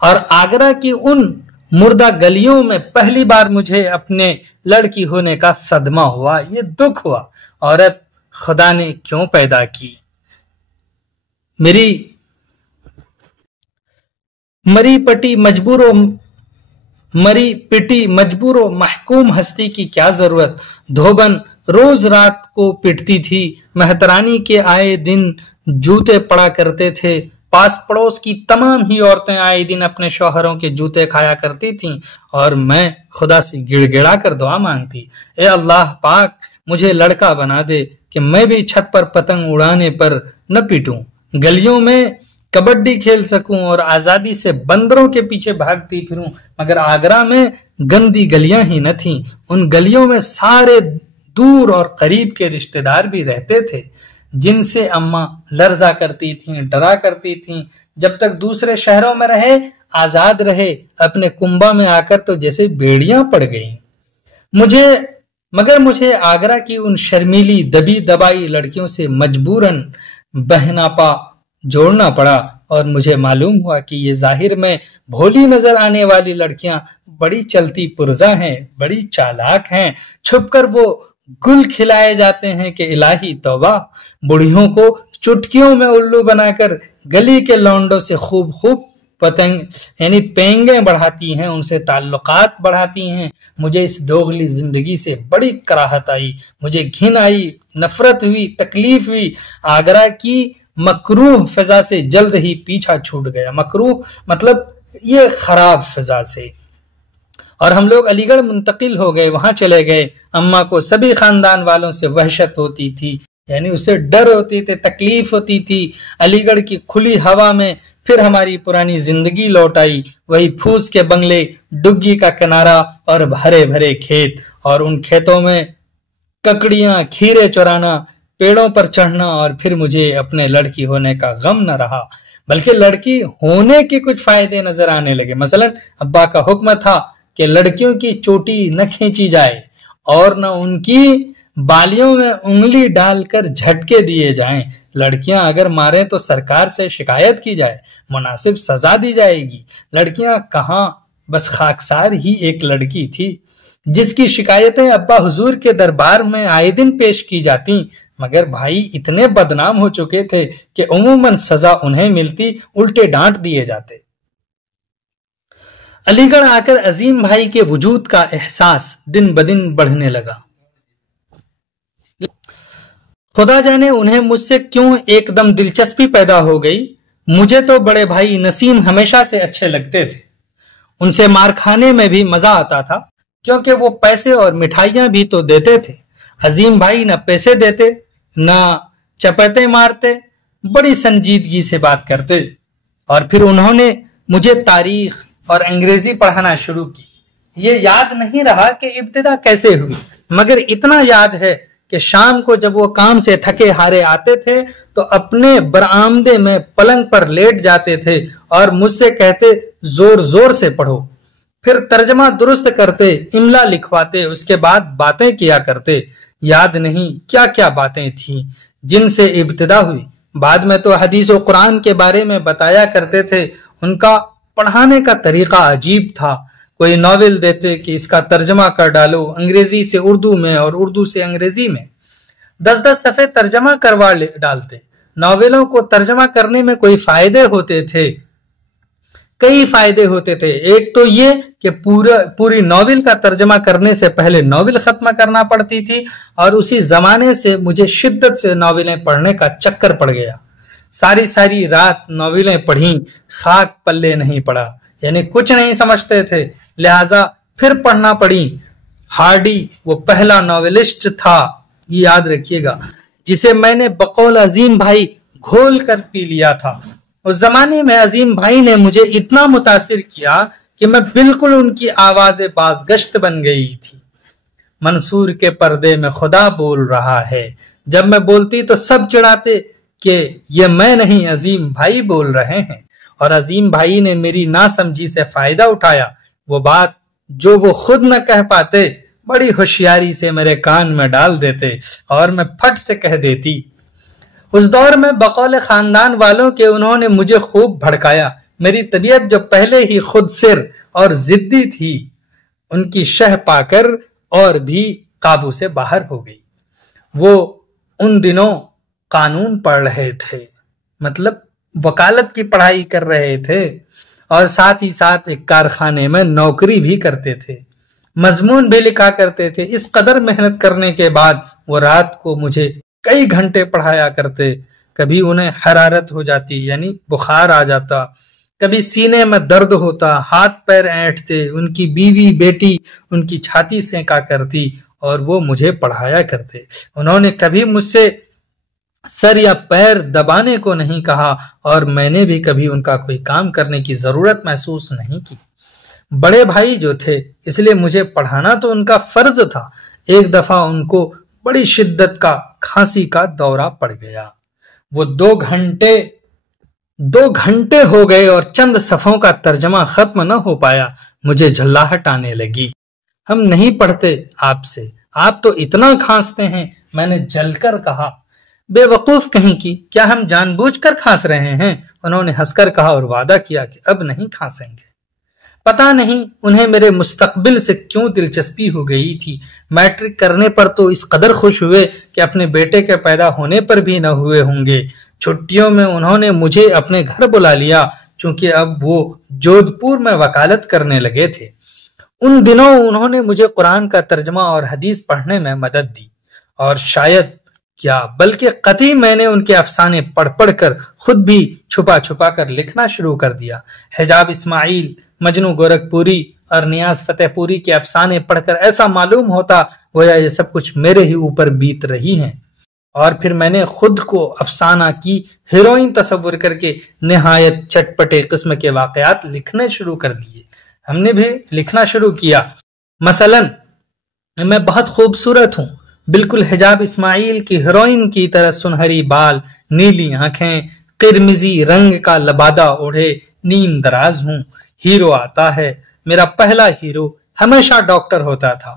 اور آگرہ کی ان مردہ گلیوں میں پہلی بار مجھے اپنے لڑکی ہونے کا صدمہ ہوا، یہ دکھ ہوا، عورت خدا نے کیوں پیدا کی؟ مری پٹی مجبور و محکوم ہستی کی کیا ضرورت؟ دھوبن روز رات کو پٹتی تھی، مہترانی کے آئے دن جوتے پڑا کرتے تھے، پاس پڑوس کی تمام ہی عورتیں آئے دن اپنے شوہروں کے جوتے کھایا کرتی تھیں، اور میں خدا سے گڑ گڑا کر دعا مانگتی، اے اللہ پاک مجھے لڑکا بنا دے کہ میں بھی چھت پر پتنگ اڑانے پر نہ پیٹوں، گلیوں میں کبڈی کھیل سکوں اور آزادی سے بندروں کے پیچھے بھاگتی پھروں۔ مگر آگرہ میں گندی گلیاں ہی نہ تھیں، ان گلیوں میں سارے دور اور قریب کے رشتہ دار بھی رہتے تھے، جن سے اماں لرزا کرتی تھیں، ڈرا کرتی تھیں۔ جب تک دوسرے شہروں میں رہے، آزاد رہے، اپنے کنبہ میں آ کر تو جیسے بیڑیاں پڑ گئیں۔ مگر مجھے آگرہ کی ان شرمیلی دبی دبائی لڑکیوں سے مجبوراً بہناپا جوڑنا پڑا، اور مجھے معلوم ہوا کہ یہ ظاہر میں بھولی نظر آنے والی لڑکیاں بڑی چلتی پرزہ ہیں، بڑی چالاک ہیں، چھپ کر وہ گل کھلائے جاتے ہیں کہ الہی توبہ، بڑھیوں کو چٹکیوں میں الو بنا کر گلی کے لونڈوں سے خوب پتنگ پینگیں بڑھاتی ہیں، ان سے تعلقات بڑھاتی ہیں۔ مجھے اس دوغلی زندگی سے بڑی کراہت آئی، مجھے گھن آئی، نفرت ہوئی، تکلیف ہوئی، آگرہ کی مکروہ فضا سے جلد ہی پیچھا چھوٹ گیا۔ مکروہ مطلب یہ خراب فضا سے، اور ہم لوگ علی گڑھ منتقل ہو گئے، وہاں چلے گئے۔ اماں کو سبھی خاندان والوں سے وحشت ہوتی تھی، یعنی اسے ڈر ہوتی تھی، تکلیف ہوتی تھی۔ علی گڑھ کی کھلی ہوا میں پھر ہماری پرانی زندگی لوٹ آئی، وہی پھوس کے بنگلے، ڈگی کا کنارہ اور ہرے بھرے کھیت، اور ان کھیتوں میں ککڑیاں، کھیرے چورانا، پیڑوں پر چڑھنا، اور پھر مجھے اپنے لڑکی ہونے کا غم نہ رہا، بلکہ لڑکی ہونے کے کچھ فائدے نظر آنے لگے۔ مثلا ابا کا حکم تھا کہ لڑکیوں کی چوٹی نہ کھینچی جائے اور نہ ان کی بالیوں میں انگلی ڈال کر جھٹکے دیے جائیں، لڑکیاں اگر ماریں تو سرکار سے شکایت کی جائے، مناسب سزا دی جائے گی۔ لڑکیاں کہاں، بس خاکسار ہی ایک لڑکی تھی جس کی شکایتیں ابا حضور کے دربار میں آئے دن پیش کی جاتی، مگر بھائی اتنے بدنام ہو چکے تھے کہ عموماً سزا انہیں ملتی، الٹے ڈانٹ دیے جاتے۔ علی گڑھ آ کر عظیم بھائی کے وجود کا احساس دن بدن بڑھنے لگا۔ خدا جانے انہیں مجھ سے کیوں ایک دم دلچسپی پیدا ہو گئی۔ مجھے تو بڑے بھائی نسیم ہمیشہ سے اچھے لگتے تھے، ان سے مار کھانے میں بھی مزہ آتا تھا، کیونکہ وہ پیسے اور مٹھائیاں بھی تو دیتے تھے۔ عظیم بھائی نہ پیسے دیتے نہ چپیتے مارتے، بڑی سنجیدگی سے بات کرتے، اور پھر انہوں نے مجھے تاریخ اور انگریزی پڑھانا شروع کی۔ یہ یاد نہیں رہا کہ ابتدا کیسے ہوئی، مگر اتنا یاد ہے کہ شام کو جب وہ کام سے تھکے ہارے آتے تھے تو اپنے برآمدے میں پلنگ پر لیٹ جاتے تھے اور مجھ سے کہتے زور زور سے پڑھو، پھر ترجمہ درست کرتے، املا لکھواتے، اس کے بعد باتیں کیا کرتے۔ یاد نہیں کیا کیا باتیں تھیں جن سے ابتدا ہوئی۔ بعد میں تو حدیث و قرآن کے بارے میں بتایا کرتے تھے۔ ان کا پڑھانے کا طریقہ عجیب تھا، کوئی ناول دیتے کہ اس کا ترجمہ کر ڈالو انگریزی سے اردو میں اور اردو سے انگریزی میں، 10 صفحے ترجمہ کروا ڈالتے۔ ناولوں کو ترجمہ کرنے میں کئی فائدے ہوتے تھے۔ ایک تو یہ کہ پوری ناول کا ترجمہ کرنے سے پہلے ناول ختم کرنا پڑتی تھی، اور اسی زمانے سے مجھے شدت سے ناولیں پڑھنے کا چکر پڑ گیا۔ ساری رات ناولیں پڑھیں، خاک پلے نہیں پڑا، یعنی کچھ نہیں سمجھتے تھے، لہٰذا پھر پڑھنا پڑی۔ ہارڈی وہ پہلا ناولسٹ تھا، یہ یاد رکھیے گا، جسے میں نے بقول عظیم بھائی گھول کر پی لیا تھا۔ اس زمانے میں عظیم بھائی نے مجھے اتنا متاثر کیا کہ میں بالکل ان کی آواز بازگشت بن گئی تھی۔ منصور کے پردے میں خدا بول رہا ہے، جب میں بولتی تو سب چڑھاتے کہ یہ میں نہیں، عظیم بھائی بول رہے ہیں، اور عظیم بھائی نے میری ناسمجھی سے فائدہ اٹھایا۔ وہ بات جو وہ خود نہ کہہ پاتے بڑی ہوشیاری سے میرے کان میں ڈال دیتے اور میں پھٹ سے کہہ دیتی۔ اس دور میں بقول خاندان والوں کے انہوں نے مجھے خوب بھڑکایا میری طبیعت جو پہلے ہی خود سر اور ضدی تھی ان کی شہ پا کر اور بھی قابو سے باہر ہو گئی۔ وہ ان دنوں قانون پڑھ رہے تھے، مطلب وکالت کی پڑھائی کر رہے تھے، اور ساتھ ہی ساتھ ایک کارخانے میں نوکری بھی کرتے تھے، مضمون بھی لکھا کرتے تھے۔ اس قدر محنت کرنے کے بعد وہ رات کو مجھے کئی گھنٹے پڑھایا کرتے۔ کبھی انہیں حرارت ہو جاتی یعنی بخار آ جاتا، کبھی سینے میں درد ہوتا، ہاتھ پیر اینٹھتے، ان کی بیوی بیٹی ان کی چھاتی سینکا کرتی اور وہ مجھے پڑھایا کرتے۔ انہوں نے کبھی مجھ سے سر یا پیر دبانے کو نہیں کہا، اور میں نے بھی کبھی ان کا کوئی کام کرنے کی ضرورت محسوس نہیں کی۔ بڑے بھائی جو تھے اس لیے مجھے پڑھانا تو ان کا فرض تھا۔ ایک دفعہ ان کو بڑی شدت کا کھانسی کا دورہ پڑ گیا۔ وہ 2 گھنٹے ہو گئے اور چند صفحوں کا ترجمہ ختم نہ ہو پایا۔ مجھے جھلاہٹ آنے لگی۔ ہم نہیں پڑھتے آپ سے، آپ تو اتنا کھانستے ہیں، میں نے جل کر کہا۔ بے وقوف کہیں کی، کیا ہم جان بوجھ کر کھانس رہے ہیں؟ انہوں نے ہنس کر کہا اور وعدہ کیا کہ اب نہیں کھانسیں گے۔ پتہ نہیں انہیں میرے مستقبل سے کیوں دلچسپی ہو گئی تھی۔ میٹرک کرنے پر تو اس قدر خوش ہوئے کہ اپنے بیٹے کے پیدا ہونے پر بھی نہ ہوئے ہوں گے۔ چھٹیوں میں انہوں نے مجھے اپنے گھر بلا لیا، چونکہ اب وہ جودھ پور میں وکالت کرنے لگے تھے۔ ان دنوں انہوں نے مجھے قرآن کا ترجمہ اور حدیث پڑھنے میں مدد دی، اور شاید کیا بلکہ قطعی میں نے ان کے افسانے پڑھ پڑھ کر خود بھی چھپا چھپا کر لکھنا شروع کر دیا۔ حجاب اسماعیل، مجنو گورکھ پوری اور نیاز فتح پوری کے افسانے پڑھ کر ایسا معلوم ہوتا گویا یہ سب کچھ میرے ہی اوپر بیت رہی ہیں، اور پھر میں نے خود کو افسانہ کی ہیروئن تصور کر کے نہایت چٹپٹے قسم کے واقعات لکھنے شروع کر دیے۔ ہم نے بھی لکھنا شروع کیا، مثلا میں بہت خوبصورت ہوں، بالکل حجاب اسماعیل کی ہیروئن کی طرح، سنہری بال، نیلی آنکھیں، قرمزی رنگ کا لبادہ اوڑھے، نیم دراز ہوں۔ ہیرو آتا ہے، میرا پہلا ہیرو ہمیشہ ڈاکٹر ہوتا تھا،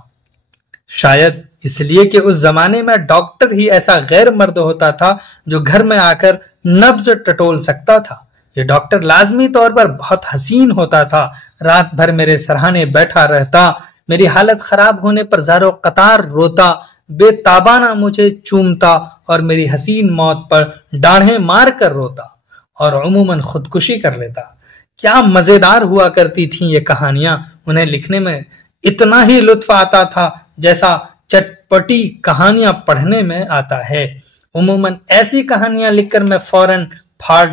شاید اس لیے کہ اس زمانے میں ڈاکٹر ہی ایسا غیر مرد ہوتا تھا جو گھر میں آ کر نبض ٹٹول سکتا تھا۔ یہ ڈاکٹر لازمی طور پر بہت حسین ہوتا تھا، رات بھر میرے سرہانے بیٹھا رہتا، میری حالت خراب ہونے پر زار و قطار روتا، بے تابانہ مجھے چومتا اور میری حسین موت پر ڈاڑھیں مار کر روتا، اور عموماً خودکشی کر لیتا۔ کیا مزیدار ہوا کرتی تھیں یہ کہانیاں، انہیں لکھنے میں اتنا ہی لطف آتا تھا جیسا چٹپٹی کہانیاں پڑھنے میں آتا ہے۔ عموماً ایسی کہانیاں لکھ کر میں فوراً پھاڑ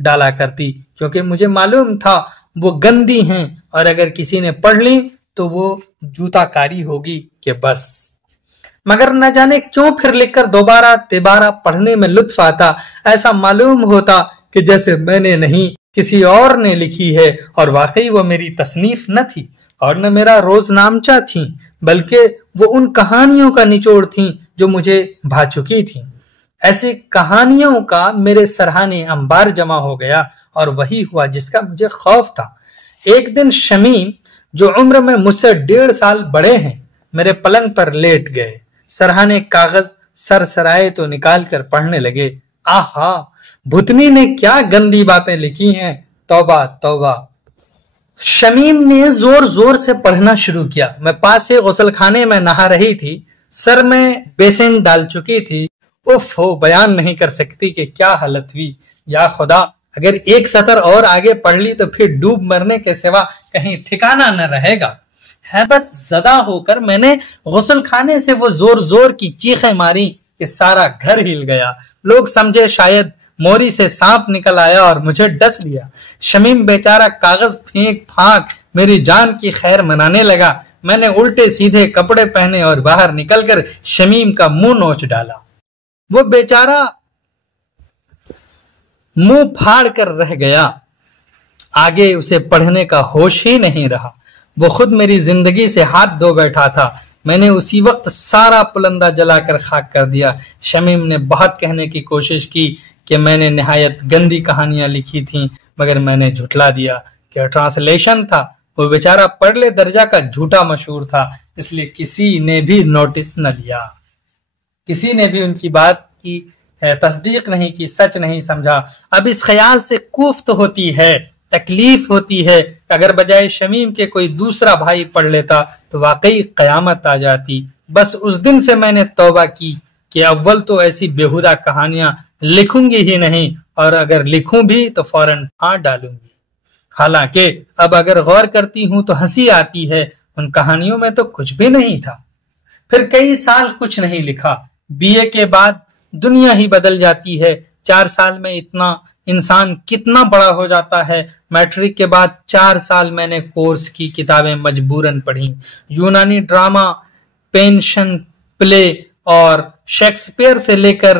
ڈالا کرتی، کیونکہ مجھے معلوم تھا وہ گندی ہیں، اور اگر کسی نے پڑھ لی تو وہ جوتا کاری ہوگی کہ بس۔ مگر نہ جانے کیوں پھر لکھ کر دوبارہ تیبارہ پڑھنے میں لطف آتا، ایسا معلوم ہوتا کہ جیسے میں نے نہیں کسی اور نے لکھی ہے، اور واقعی وہ میری تصنیف نہ تھی اور نہ میرا روز نامچہ تھی، بلکہ وہ ان کہانیوں کا نچوڑ تھیں جو مجھے بھا چکی تھیں۔ ایسی کہانیوں کا میرے سرہانے انبار جمع ہو گیا، اور وہی ہوا جس کا مجھے خوف تھا۔ ایک دن شمیم، جو عمر میں مجھ سے 1.5 سال بڑے ہیں، میرے پلنگ پر لیٹ گئے، سرہانے کاغذ سر سرائے تو نکال کر پڑھنے لگے۔ آہا، بھتنی نے کیا گندی باتیں لکھی ہیں، توبہ توبہ۔ شمیم نے زور زور سے پڑھنا شروع کیا۔ میں پاس ہی غسل خانے میں نہا رہی تھی، سر میں بیسن ڈال چکی تھی۔ اف ہو، بیان نہیں کر سکتی کہ کیا حالت ہوئی۔ یا خدا، اگر ایک سطر اور آگے پڑھ لی تو پھر ڈوب مرنے کے سوا کہیں ٹھکانہ نہ رہے گا۔ ہیبت زدہ ہو کر میں نے غسل خانے سے وہ زور زور کی چیخیں ماری کہ سارا گھر ہل گیا۔ لوگ سمجھے شاید موری سے سانپ نکل آیا اور مجھے ڈس لیا۔ شمیم بیچارہ کاغذ پھینک پھانک میری جان کی خیر منانے لگا۔ میں نے الٹے سیدھے کپڑے پہنے اور باہر نکل کر شمیم کا منہ نوچ ڈالا۔ وہ بیچارہ منہ پھاڑ کر رہ گیا، آگے اسے پڑھنے کا ہوش ہی نہیں رہا۔ وہ خود میری زندگی سے ہاتھ دھو بیٹھا تھا۔ میں نے اسی وقت سارا پلندہ جلا کر خاک کر دیا۔ شمیم نے بہت کہنے کی کوشش کی کہ میں نے نہایت گندی کہانیاں لکھی تھیں، مگر میں نے جھٹلا دیا کہ ٹرانسلیشن تھا۔ وہ بیچارہ پرلے درجہ کا جھوٹا مشہور تھا، اس لیے کسی نے بھی نوٹس نہ لیا، کسی نے بھی ان کی بات کی تصدیق نہیں کی، سچ نہیں سمجھا۔ اب اس خیال سے کوفت ہوتی ہے تکلیف ہوتی ہے کہ اگر بجائے شمیم کے کوئی دوسرا بھائی پڑھ لیتا تو واقعی قیامت آ جاتی۔ بس اس دن سے میں نے توبہ کی کہ اول تو ایسی بیہودہ کہانیاں لکھوں گی ہی نہیں، اور اگر لکھوں بھی تو فوراً پھاڑ ڈالوں گی۔ حالانکہ اب اگر غور کرتی ہوں تو ہنسی آتی ہے، ان کہانیوں میں تو کچھ بھی نہیں تھا۔ پھر کئی سال کچھ نہیں لکھا۔ بی اے کے بعد دنیا ہی بدل جاتی ہے۔ 4 سال میں اتنا انسان کتنا بڑا ہو جاتا ہے۔ میٹرک کے بعد 4 سال میں نے کورس کی کتابیں مجبوراً پڑھی۔ یونانی ڈرامہ، پینشن پلے اور شیکسپیئر سے لے کر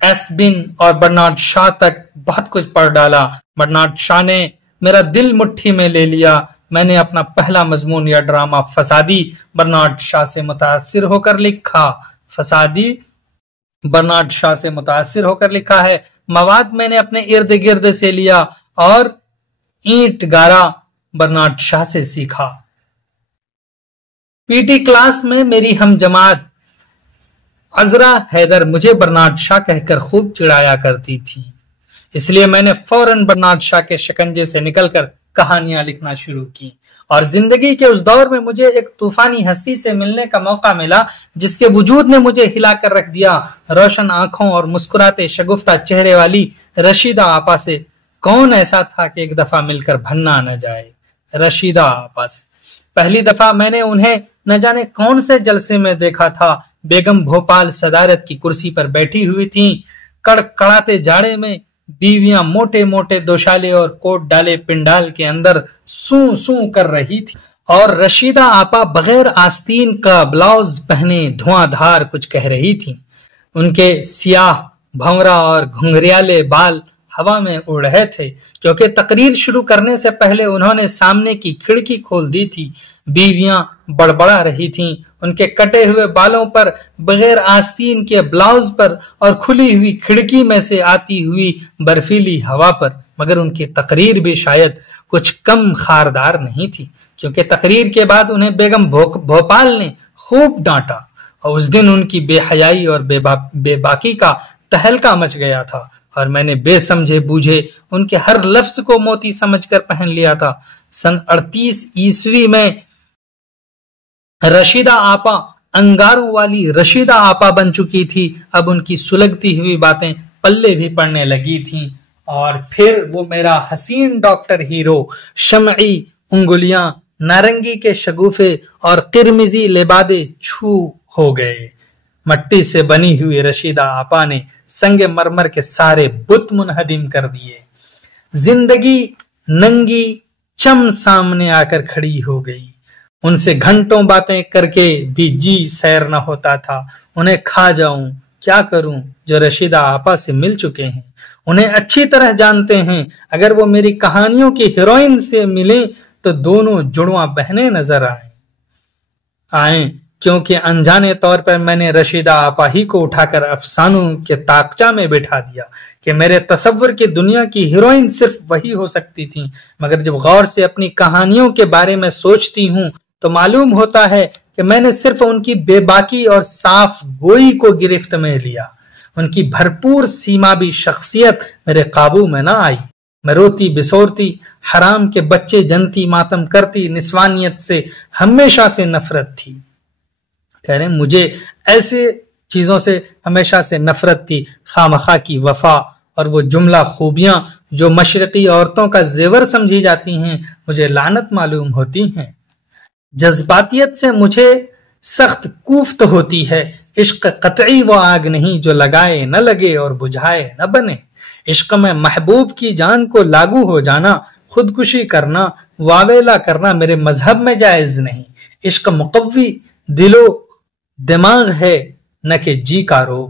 ایسبن اور برنارڈ شاہ تک بہت کچھ پڑھ ڈالا۔ برنارڈ شاہ نے میرا دل مٹھی میں لے لیا۔ میں نے اپنا پہلا مضمون یا ڈرامہ فسادی برنارڈ شاہ سے متاثر ہو کر لکھا۔ فسادی برنارڈ شاہ سے متاثر ہو کر لکھا ہے۔ مواد میں نے اپنے ارد گرد سے لیا اور اینٹ گارا برنارڈ شاہ سے سیکھا۔ پی ٹی کلاس میں میری ہم جماعت عذرا حیدر مجھے برنارڈ شاہ کہہ کر خوب چڑھایا کرتی تھی، اس لیے میں نے فوراً برنارڈ شاہ کے شکنجے سے نکل کر کہانیاں لکھنا شروع کی۔ اور زندگی کے اس دور میں مجھے ایک طوفانی ہستی سے ملنے کا موقع ملا جس کے وجود نے مجھے ہلا کر رکھ دیا۔ روشن آنکھوں اور مسکراتے شگفتہ چہرے والی رشیدہ آپا سے کون ایسا تھا کہ ایک دفعہ مل کر بھننا نہ جائے؟ رشیدہ آپا سے پہلی دفعہ میں نے انہیں نہ جانے کون سے جلسے میں دیکھا تھا۔ بیگم بھوپال صدارت کی کرسی پر بیٹھی ہوئی تھیں۔ کڑکڑاتے جاڑے میں بیویاں موٹے موٹے دوشالے اور کوٹ ڈالے پنڈال کے اندر سوں سوں کر رہی تھی، اور رشیدہ آپا بغیر آستین کا بلاؤز پہنے دھواں دھار کچھ کہہ رہی تھی۔ ان کے سیاہ بھنورا اور گھنگریالے بال ہوا میں اڑ رہے تھے کیونکہ تقریر شروع کرنے سے پہلے انہوں نے سامنے کی کھڑکی کھول دی تھی۔ بیویاں بڑبڑا رہی تھیں، ان کے کٹے ہوئے بالوں پر، بغیر آستین کے بلاؤز پر اور کھلی ہوئی کھڑکی میں سے آتی ہوئی برفیلی ہوا پر، مگر ان کی تقریر بھی شاید کچھ کم خاردار نہیں تھی کیونکہ تقریر کے بعد انہیں بیگم بھوپال نے خوب ڈانٹا اور اس دن ان کی بے حیائی اور بے باکی کا تہلکہ مچ گیا تھا، اور میں نے بے سمجھے بوجھے ان کے ہر لفظ کو موتی سمجھ کر پہن لیا تھا۔ سن 38 عیسوی میں رشیدہ آپا انگاروں والی رشیدہ آپا بن چکی تھی۔ اب ان کی سلگتی ہوئی باتیں پلے بھی پڑنے لگی تھیں، اور پھر وہ میرا حسین ڈاکٹر ہیرو، شمعی انگلیاں، نارنگی کے شگوفے اور قرمزی لبادے چھو ہو گئے۔ مٹی سے بنی ہوئی رشیدہ آپا نے سنگ مرمر کے سارے بت منہدم کر دیے۔ زندگی ننگی چم سامنے آ کر کھڑی ہو گئی۔ ان سے گھنٹوں باتیں کر کے بھی جی سیر نہ ہوتا تھا۔ انہیں کھا جاؤں، کیا کروں جو رشیدہ آپا سے مل چکے ہیں، انہیں اچھی طرح جانتے ہیں۔ اگر وہ میری کہانیوں کی ہیروئن سے ملیں تو دونوں جڑواں بہنیں نظر آئیں کیونکہ انجانے طور پر میں نے رشیدہ آپا ہی کو اٹھا کر افسانوں کے طاقچہ میں بٹھا دیا کہ میرے تصور کی دنیا کی ہیروئن صرف وہی ہو سکتی تھی۔ مگر جب غور سے اپنی کہانیوں کے بارے میں سوچتی ہوں تو معلوم ہوتا ہے کہ میں نے صرف ان کی بے باکی اور صاف گوئی کو گرفت میں لیا۔ ان کی بھرپور سیمابی شخصیت میرے قابو میں نہ آئی۔ میں روتی بسورتی، حرام کے بچے جنتی، ماتم کرتی نسوانیت سے ہمیشہ سے نفرت تھی۔ کہہ رہے ہیں مجھے ایسے چیزوں سے ہمیشہ سے نفرت تھی، خامخواہ کی وفا اور وہ جملہ خوبیاں جو مشرقی عورتوں کا زیور سمجھی جاتی ہیں مجھے لعنت معلوم ہوتی ہیں۔ جذباتیت سے مجھے سخت کوفت ہوتی ہے۔ عشق قطعی وہ آگ نہیں جو لگائے نہ لگے اور بجھائے نہ بنے۔ عشق میں محبوب کی جان کو لاگو ہو جانا، خودکشی کرنا، واویلا کرنا میرے مذہب میں جائز نہیں۔ عشق مقوی دل و دماغ ہے نہ کہ جی کا روگ۔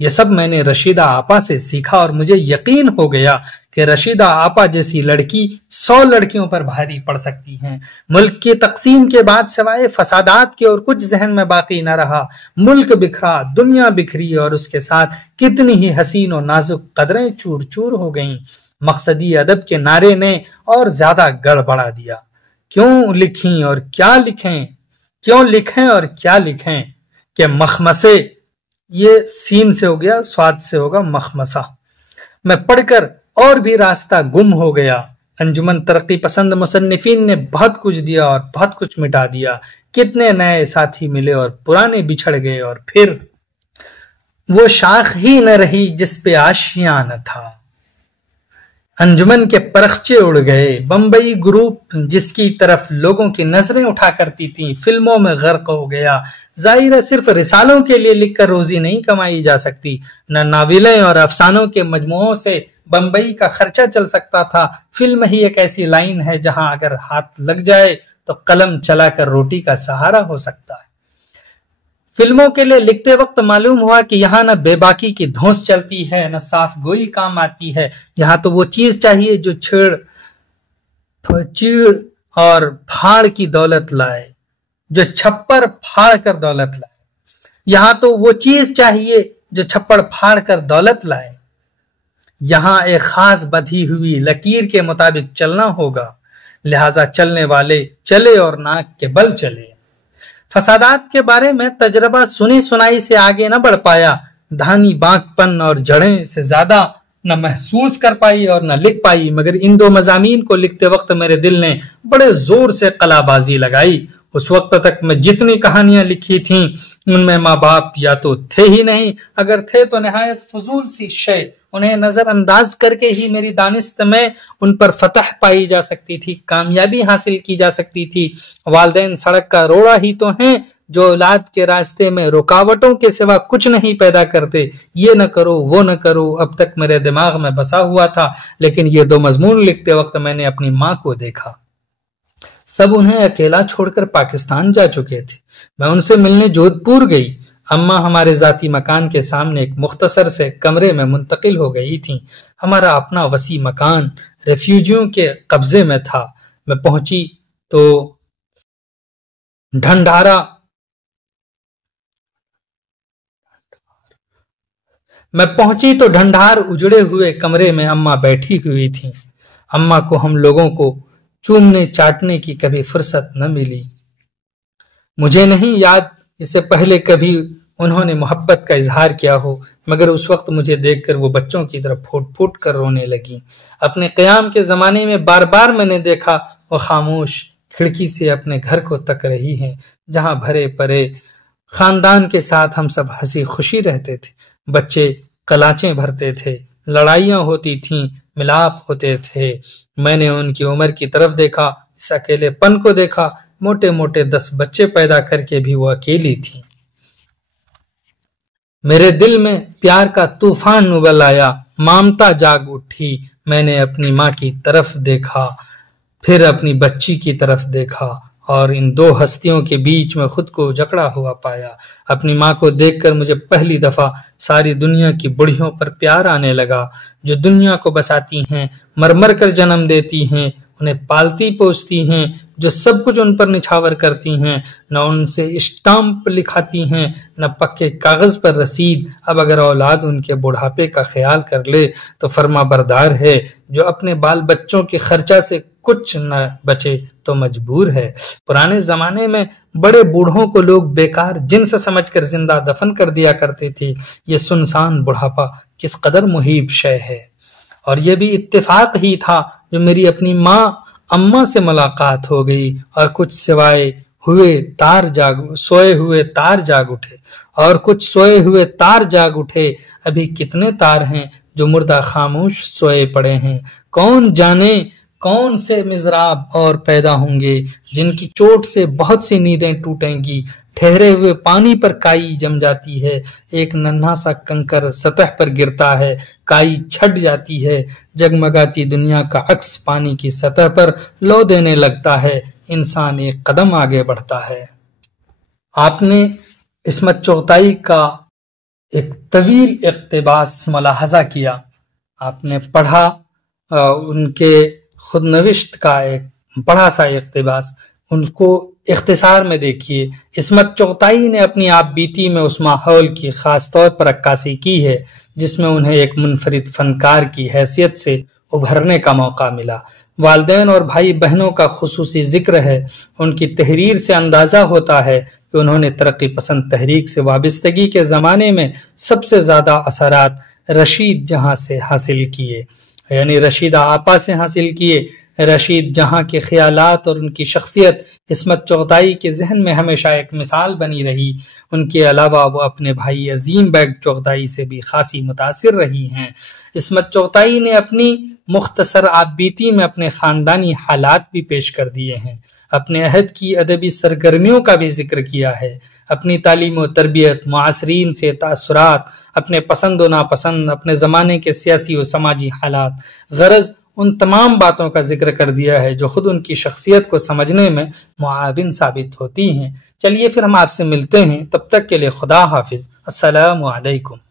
یہ سب میں نے رشیدہ آپا سے سیکھا اور مجھے یقین ہو گیا کہ رشیدہ آپا جیسی لڑکی 100 لڑکیوں پر بھاری پڑ سکتی ہیں۔ ملک کی تقسیم کے بعد سوائے فسادات کے اور کچھ ذہن میں باقی نہ رہا۔ ملک بکھرا، دنیا بکھری اور اس کے ساتھ کتنی ہی حسین و نازک قدریں چور چور ہو گئیں۔ مقصدی ادب کے نعرے نے اور زیادہ گڑبڑا دیا۔ کیوں لکھیں اور کیا لکھیں، کیوں لکھیں اور کیا لکھیں کہ مخمسے، یہ سین سے ہو گیا، سواد سے ہوگا مخمسہ، میں پڑھ کر اور بھی راستہ گم ہو گیا۔ انجمن ترقی پسند مصنفین نے بہت کچھ دیا اور بہت کچھ مٹا دیا، کتنے نئے ساتھی ملے اور پرانے بچھڑ گئے، اور پھر وہ شاخ ہی نہ رہی جس پہ آشیاں نہ تھا۔ انجمن کے پرخچے اڑ گئے، بمبئی گروپ جس کی طرف لوگوں کی نظریں اٹھا کرتی تھیں فلموں میں غرق ہو گیا۔ ظاہر ہے صرف رسالوں کے لیے لکھ کر روزی نہیں کمائی جا سکتی، نہ ناولیں اور افسانوں کے مجموعوں سے بمبئی کا خرچہ چل سکتا تھا۔ فلم ہی ایک ایسی لائن ہے جہاں اگر ہاتھ لگ جائے تو قلم چلا کر روٹی کا سہارا ہو سکتا ہے۔ فلموں کے لیے لکھتے وقت معلوم ہوا کہ یہاں نہ بے باکی کی دھونس چلتی ہے، نہ صاف گوئی کام آتی ہے۔ یہاں تو وہ چیز چاہیے جو چیڑ اور پھاڑ کی دولت لائے، جو چھپر پھاڑ کر دولت لائے۔ یہاں تو وہ چیز چاہیے جو چھپڑ پھاڑ کر دولت لائے۔ یہاں ایک خاص بدھی ہوئی لکیر کے مطابق چلنا ہوگا، لہذا چلنے والے چلے اور ناک کے بل چلے۔ فسادات کے بارے میں تجربہ سنی سنائی سے آگے نہ بڑھ پایا، دھانی بانک پن اور جڑیں سے زیادہ نہ محسوس کر پائی اور نہ لکھ پائی، مگر ان دو مضامین کو لکھتے وقت میرے دل نے بڑے زور سے قلع بازی لگائی۔ اس وقت تک میں جتنی کہانیاں لکھی تھیں ان میں ماں باپ یا تو تھے ہی نہیں، اگر تھے تو نہایت فضول سی شے، انہیں نظر انداز کر کے ہی میری دانست میں ان پر فتح پائی جا سکتی تھی، کامیابی حاصل کی جا سکتی تھی۔ والدین سڑک کا روڑا ہی تو ہیں جو اولاد کے راستے میں رکاوٹوں کے سوا کچھ نہیں پیدا کرتے۔ یہ نہ کرو، وہ نہ کرو، اب تک میرے دماغ میں بسا ہوا تھا، لیکن یہ دو مضمون لکھتے وقت میں نے اپنی ماں کو دیکھا۔ سب انہیں اکیلا چھوڑ کر پاکستان جا چکے تھے۔ میں ان سے ملنے جودھ پور گئی۔ اماں ہمارے ذاتی مکان کے سامنے ایک مختصر سے کمرے میں منتقل ہو گئی تھیں۔ ہمارا اپنا وسیع مکان ریفیوجیوں کے قبضے میں تھا۔ میں پہنچی تو ڈھنڈار اجڑے ہوئے کمرے میں اماں بیٹھی ہوئی تھیں۔ اماں کو ہم لوگوں کو چومنے چاٹنے کی کبھی فرصت نہ ملی۔ مجھے نہیں یاد اس سے پہلے کبھی انہوں نے محبت کا اظہار کیا ہو، مگر اس وقت مجھے دیکھ کر وہ بچوں کی طرح پھوٹ پھوٹ کر رونے لگی۔ اپنے قیام کے زمانے میں بار بار میں نے دیکھا وہ خاموش کھڑکی سے اپنے گھر کو تک رہی ہیں، جہاں بھرے پرے خاندان کے ساتھ ہم سب ہنسی خوشی رہتے تھے۔ بچے کلاچیں بھرتے تھے، لڑائیاں ہوتی تھیں، ملاپ ہوتے تھے۔ میں نے ان کی عمر کی طرف دیکھا، اس اکیلے پن کو دیکھا۔ موٹے موٹے 10 بچے پیدا کر کے بھی وہ اکیلی تھی۔ میرے دل میں پیار کا طوفان ابل آیا، مامتا جاگ اٹھی۔ میں نے اپنی ماں کی طرف دیکھا، پھر اپنی بچی کی طرف دیکھا اور ان دو ہستیوں کے بیچ میں خود کو جکڑا ہوا پایا۔ اپنی ماں کو دیکھ کر مجھے پہلی دفعہ ساری دنیا کی بڑھیوں پر پیار آنے لگا، جو دنیا کو بساتی ہیں، مر مر کر جنم دیتی ہیں، انہیں پالتی پوستی ہیں، جو سب کچھ ان پر نچھاور کرتی ہیں، نہ ان سے اسٹامپ لکھاتی ہیں، نہ پکے کاغذ پر رسید۔ اب اگر اولاد ان کے بڑھاپے کا خیال کر لے تو فرما بردار ہے، جو اپنے بال بچوں کے خرچہ سے کچھ نہ بچے تو مجبور ہے۔ پرانے زمانے میں بڑے بوڑھوں کو لوگ بیکار جنس سمجھ کر زندہ دفن کر دیا کرتے تھے۔ یہ سنسان بڑھاپا کس قدر محیب شے ہے۔ اور یہ بھی اتفاق ہی تھا جو میری اپنی ماں اماں سے ملاقات ہو گئی اور کچھ سوئے ہوئے تار جاگ اٹھے۔ ابھی کتنے تار ہیں جو مردہ خاموش سوئے پڑے ہیں۔ کون جانے کون سے مضراب اور پیدا ہوں گے جن کی چوٹ سے بہت سی نیندیں ٹوٹیں گی۔ ٹھہرے ہوئے پانی پر کائی جم جاتی ہے، ایک ننھا سا کنکر سطح پر گرتا ہے، کائی چھٹ جاتی ہے، جگمگاتی دنیا کا عکس پانی کی سطح پر لو دینے لگتا ہے، انسان ایک قدم آگے بڑھتا ہے۔ آپ نے عصمت چغتائی کا ایک طویل اقتباس ملاحظہ کیا، آپ نے پڑھا ان کے خود نوشت کا ایک بڑا سا اقتباس، ان کو اختصار میں دیکھیے۔ عصمت چغتائی نے اپنی آپ بیتی میں اس ماحول کی خاص طور پر عکاسی کی ہے جس میں انہیں ایک منفرد فنکار کی حیثیت سے ابھرنے کا موقع ملا۔ والدین اور بھائی بہنوں کا خصوصی ذکر ہے۔ ان کی تحریر سے اندازہ ہوتا ہے کہ انہوں نے ترقی پسند تحریک سے وابستگی کے زمانے میں سب سے زیادہ اثرات رشید جہاں سے حاصل کیے، یعنی رشیدہ آپا سے حاصل کیے۔ رشید جہاں کے خیالات اور ان کی شخصیت عصمت چغتائی کے ذہن میں ہمیشہ ایک مثال بنی رہی۔ ان کے علاوہ وہ اپنے بھائی عظیم بیگ چغتائی سے بھی خاصی متاثر رہی ہیں۔ عصمت چغتائی نے اپنی مختصر آپ بیتی میں اپنے خاندانی حالات بھی پیش کر دیے ہیں، اپنے عہد کی ادبی سرگرمیوں کا بھی ذکر کیا ہے، اپنی تعلیم و تربیت، معاصرین سے تاثرات، اپنے پسند و ناپسند، اپنے زمانے کے سیاسی و سماجی حالات، غرض ان تمام باتوں کا ذکر کر دیا ہے جو خود ان کی شخصیت کو سمجھنے میں معاون ثابت ہوتی ہیں۔ چلیے پھر ہم آپ سے ملتے ہیں، تب تک کے لیے خدا حافظ، السلام علیکم۔